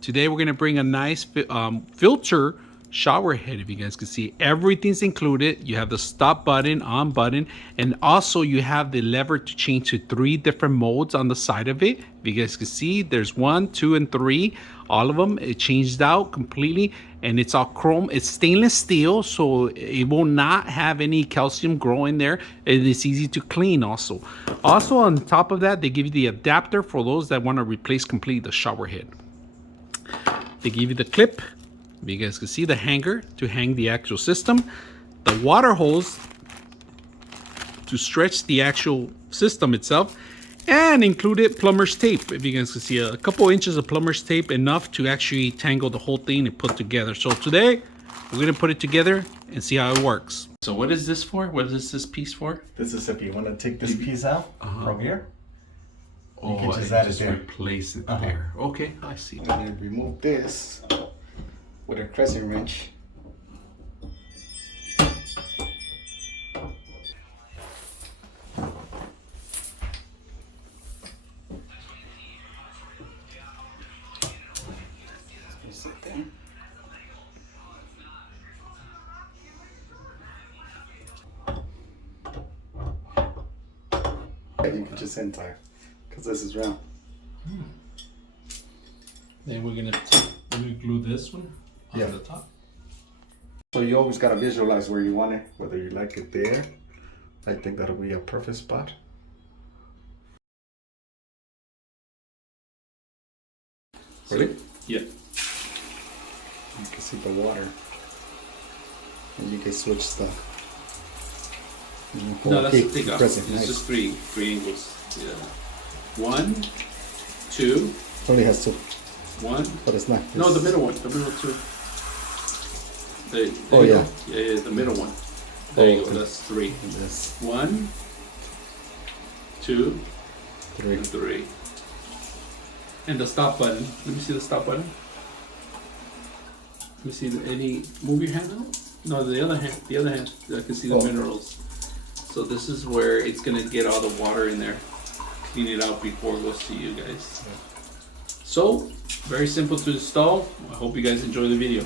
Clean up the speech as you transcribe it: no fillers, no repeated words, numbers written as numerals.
Today we're gonna bring a nice filter shower head. If you guys can see, everything's included. You have the stop button, on button, and also you have the lever to change to 3 different modes on the side of it. If you guys can see, there's 1, 2, and 3. All of them, it changed out completely, and it's all chrome. It's stainless steel, so it will not have any calcium growing there, and it's easy to clean also. Also, on top of that, they give you the adapter for those that want to replace completely the shower head. They give you the clip. You guys can see the hanger to hang the actual system, the water hose to stretch the actual system itself, and included plumber's tape. If you guys can see, a couple inches of plumber's tape, enough to actually tangle the whole thing and put together. So today we're gonna put it together and see how it works. So what is this for? What is this piece for? This is if you want to take this piece out from here. You can just add it there. Replace it there. Okay, I see. And then remove this with a crescent wrench. Sit there. You can just entire, because this is round. Then we're gonna glue this one on the top. So you always gotta visualize where you want it, whether you like it there. I think that'll be a perfect spot. Ready? Yeah. You can see the water, and you can switch the. No, that's the take off. It's Nice. just three angles. Yeah. 1, 2. It only has 2. 1. But it's not. No, the middle one. The middle 2. Oh yeah. Yeah, the middle one. There you go. That's 3. This 1, 2, 3. and 3. And the stop button. Let me see the stop button. Let me see any. Move your hand out. No, the other hand. The other hand. I can see the minerals. So this is where it's gonna get all the water in there. Clean it out before it goes to you guys. So very simple to install. I hope you guys enjoy the video.